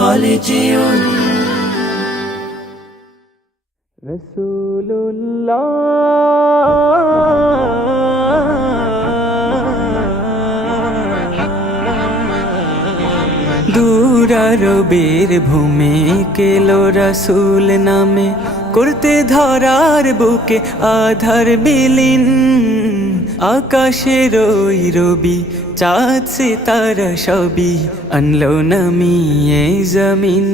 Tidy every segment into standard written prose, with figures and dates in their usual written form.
خالدون দুরারবের ভূমে কেলো রাসূল নামে করতে ধরার বুকে আধার বিলীন আকাশের ওই রবি চাঁদ সিতারা সবই আনলো নামিয়ে জমিন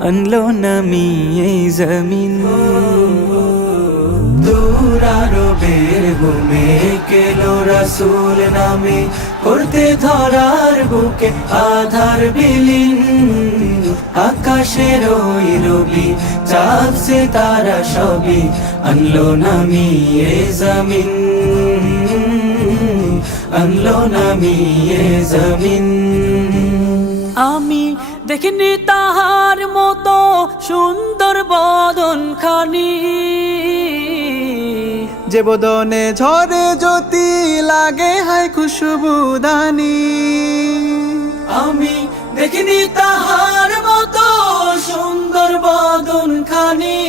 আনলো নামিয়ে জমিন দুরারবের ভূমে কেলো রাসূল নামে করতে ধরার বুকে আধার বিলীন আকাশের ওই রবি চাঁদ সিতারা সবই আনলো নামিয়ে জমিন আনলো নামিয়ে জমিন আমি দেখিনি তাহার মতো সুন্দর বদন খানি যে বদনে ঝরে জ্যোতি লাগে হায় খুশবুদানি আমি দেখিনি তাহার মতো সুন্দর বদন খানি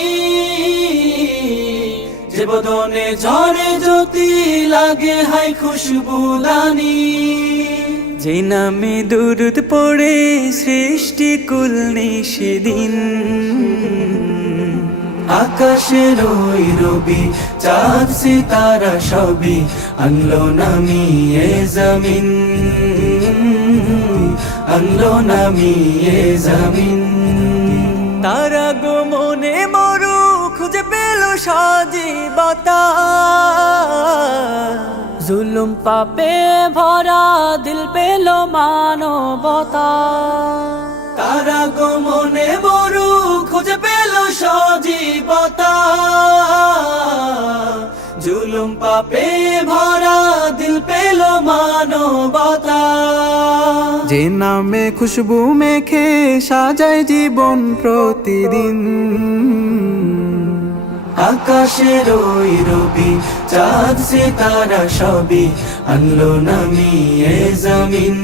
যে বদনে ঝরে জ্যোতি লাগে হায় খুশবুদানি যে নামে দুরুদ পড়ে সৃষ্টি কুল নিষেদিন আকাশের ওই রবি চাঁদ সিতারা সবই আনলো নামিয়ে জমিন আনলো নামিয়ে জমিন তারা গো মনে মরু খুঁজে পেল সজীবতা জুলুম পাপে ভরা দিল পেল মানবতা তারা গো মনে মরু খুঁজে পেল সজীবতা জুলুম পাপে ভরা দিল পেল মানবতা যে নামে খুশবু মেখে সাজায় জীবন প্রতিদিন আকাশের ওই রবি চাঁদ সিতারা সবই আনলো নামিয়ে জমিন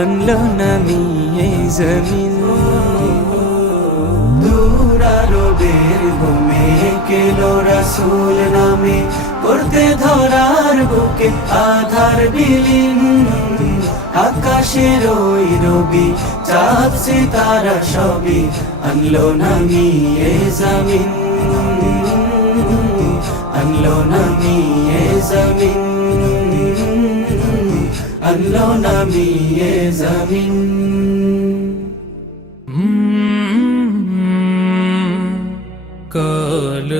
আনলো নামিয়ে জমিন দুরারবের ভূমে কেলো রাসূল নামে করতে ধরার বুকে আধার বিলীন আকাশের ওই রবি চাঁদ সিতারা সবই আনলো নামিয়ে জমিন আনলো নামিয়ে জমিন আনলো নামিয়ে জমিন কাল